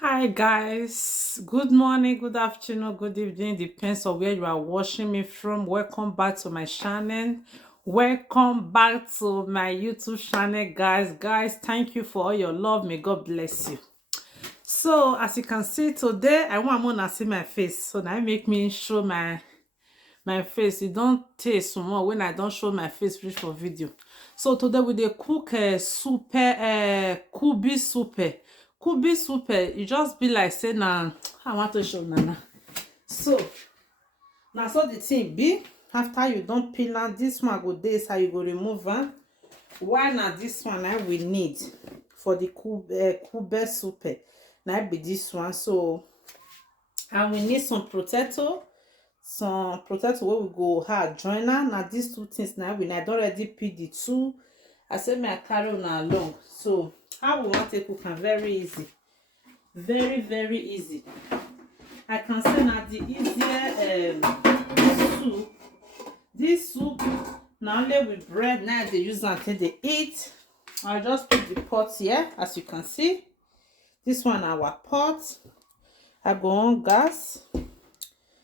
Hi guys, good morning, good afternoon, good evening, depends on where you are watching me from. Welcome back to my channel. Welcome back to my YouTube channel, guys. Thank you for all your love. May God bless you. So as you can see today, I want to see my face. So that make me show my face. It don't taste more when I don't show my face reach for video. So today we dey cook kubi soup. Kubi soup, e just be like say na I want to show Nana. So now so the thing be, after you don't peel am, this one go dey inside, you go remove am. Why na this one I will need for the kube soup? Now be this one. So and we need some potato wey we go add join am. Na these two things now we don already peel the two. I say may I carry una along. So how we want to cook am? Very easy, very easy. I can say na the easier soup. This soup na only with bread now they use am take dey eat. I'll just put the pot here. As you can see, this one our pot. I go on gas.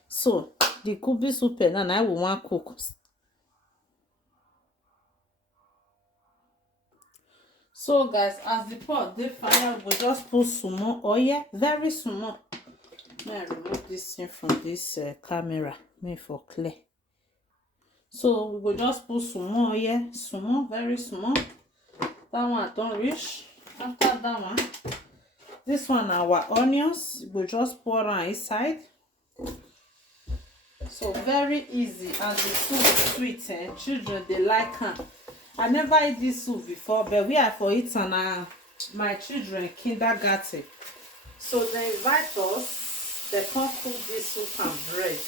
So the kubi soup now I will want cook. So guys, as the pot dey fire, we go just put some oil, very small. May I remove this thing from this camera, may for clear. So we go just put some oil, small, very small. That one don't reach. After that one, this one our onions, we go just pour on inside. So very easy, and the soup sweet. Children they like am. I never eat this soup before, but we are for it and my children kindergarten. So they invite us, they can't cook this soup and bread.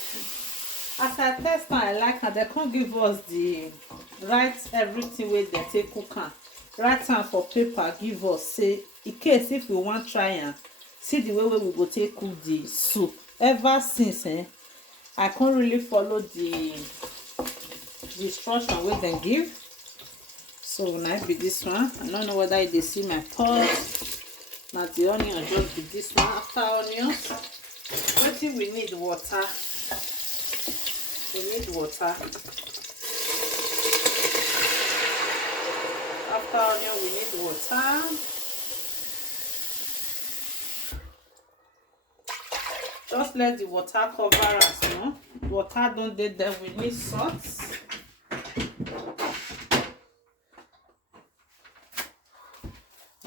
As I test I like it, they can't give us the right everything where they take cook am. Write am for paper, give us, say in case if we want try and see the way we go take cook the soup. Ever since I can't really follow the instruction where they give. So now be this one. I don't know whether they see my pot. Now the onion just be this one. After onions, what if we need water? We need water. After onion, we need water. Just let the water cover us, no? Water don't dey there. We need salt.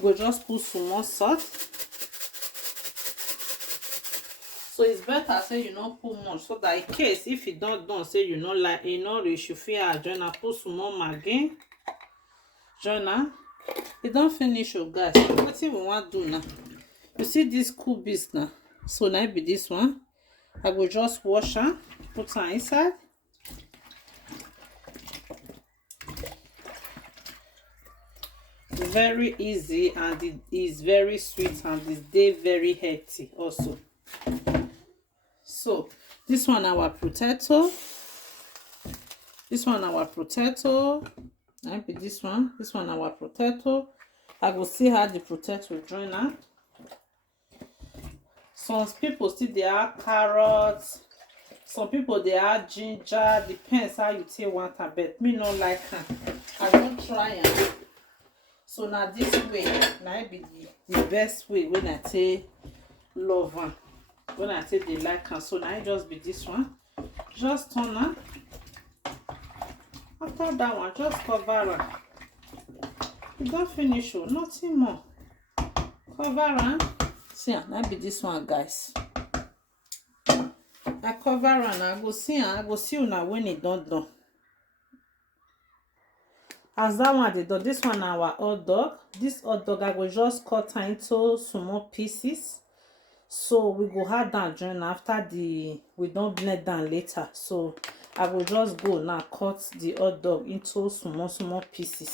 We'll just put some more salt. So it's better say you not put much, so that in case if you don't say you not like reach, you feel join and put some more maggi. Join. It don't finish, oh guys. What we want to do now? You see this kubis now. So now be this one. I will just wash am, put am inside. Very easy, and it is very sweet, and it's very healthy also. So this one our potato. This one our potato. Be this one. This one our potato. I will see how the potato join now. Some people still they add carrots. Some people they add ginger. Depends how you take want am, but me not like them. I don't try am. So now this way now be the best way when I take love am. When I take the like am. So now it just be this one. Just turn am. After that one, just cover am. You don't finish, oh, nothing more. Cover am. See, now be this one, guys. I cover am. I go see una when it done. As that one they do, this one our hot dog. This hot dog I will just cut into small pieces. So we go add down join after we don't blend down later. So I will just go now cut the hot dog into small pieces.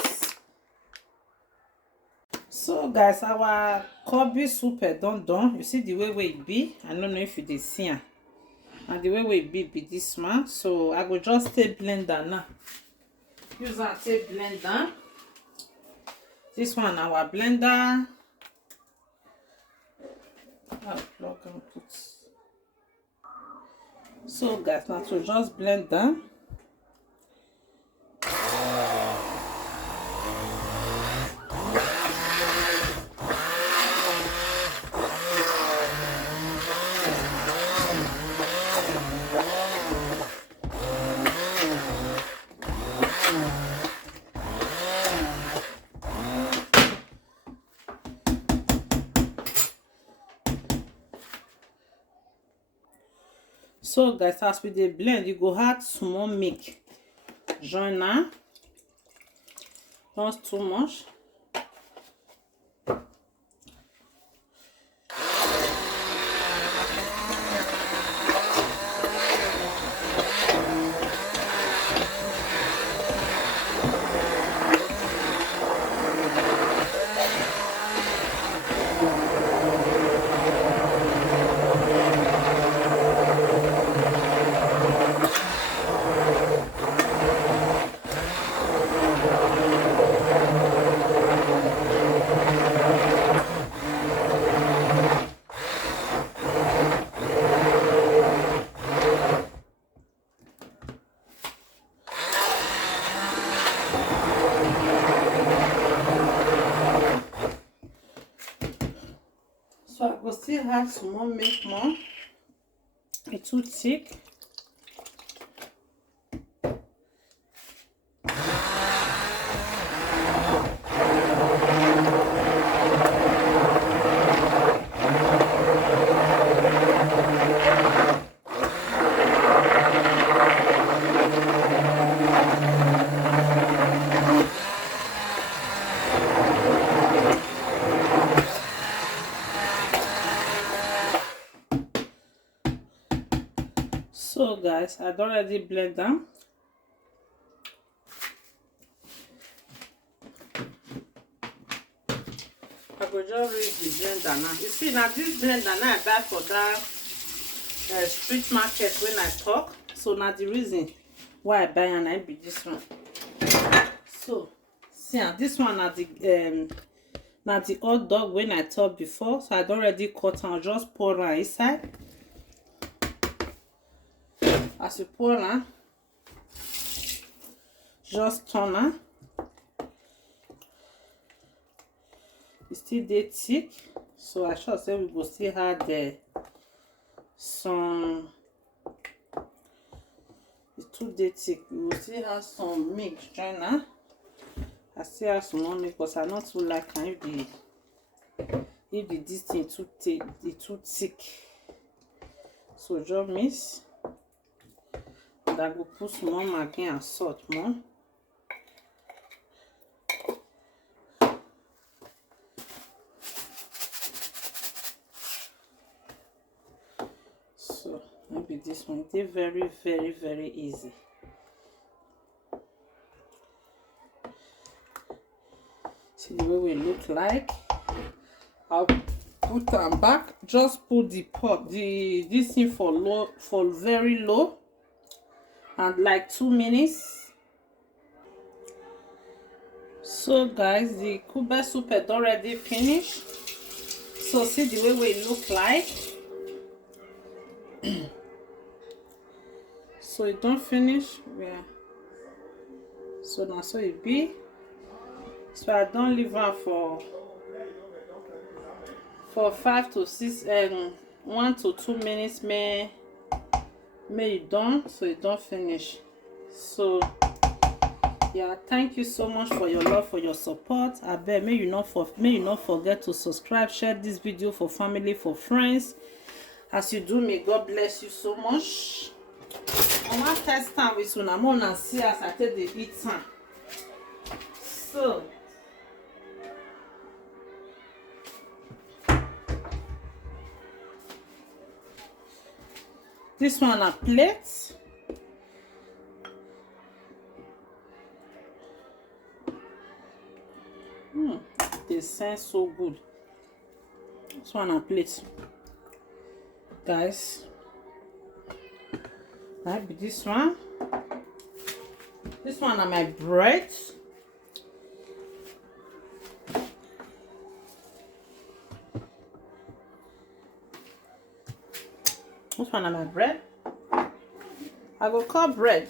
So guys, our Kobe soup done. You see the way it be. I don't know if you did see am. And the way it be this one. So I will just take blender now. Use and take blender. This one our blender. I'll plug and put. So guys, now to just blend them. So guys, as we dey blend, you go add small milk join now, not too much. So I go still add some more milk more. It's too thick. So guys, I'd already blend them. I go just use the blender now. You see now this blender now I buy for that street market when I talk. So now the reason why I buy and I be this one. So see this one now the hot dog when I talk before. So I'd already cut and just pour on inside. As you pour on, just turn on. It's still dey thick, so I sure say we go still add some. It's too dey thick. We will still have some milk join now. I still have some more milk because I not too like if this thing too thick. So just mix. And I go put some more maggi and salt more. So maybe this one is very easy. See the way we look like. I'll put them back. Just put the pot, this thing for very low, and like 2 minutes. So guys, the kube soup had already finished. So see the way we look like. So it don't finish. Yeah. So now so it be. So I don't leave her for 5 to 6 and 1 to 2 minutes may it done, so it don't finish. So yeah, thank you so much for your love, for your support. I beg may you not forget to subscribe, share this video for family, for friends. As you do, may God bless you so much. I want to test time with you. I'm gonna see as I take the eat time. So this one a plate. They sound so good. This one a plate, guys. Might be this one. This one are my bread. This one is my bread. I go cut bread.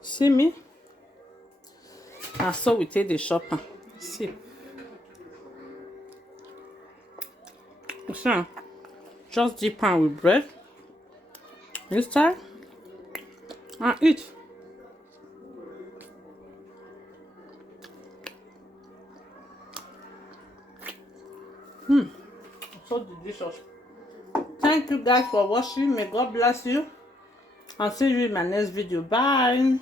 See me? And so we take the chopper. See. So, just dip pan with bread inside and eat. So delicious. Thank you guys for watching. May God bless you. I'll see you in my next video. Bye.